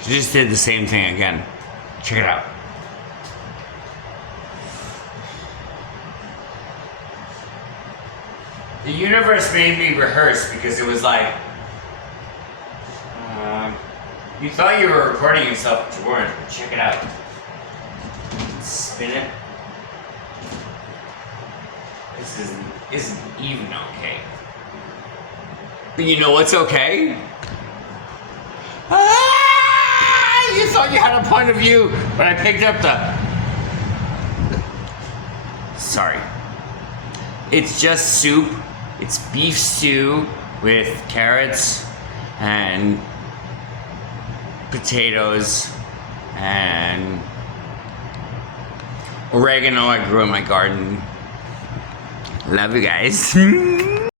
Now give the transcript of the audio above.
She just did the same thing again. Check it out. The universe made me rehearse because it was like, you thought you were recording yourself, but you weren't. Check it out. Spin it. This isn't even okay. But you know what's okay? You thought you had a point of view, but I picked up the... Sorry. It's just soup. It's beef stew with carrots and potatoes and oregano I grew in my garden. Love you guys.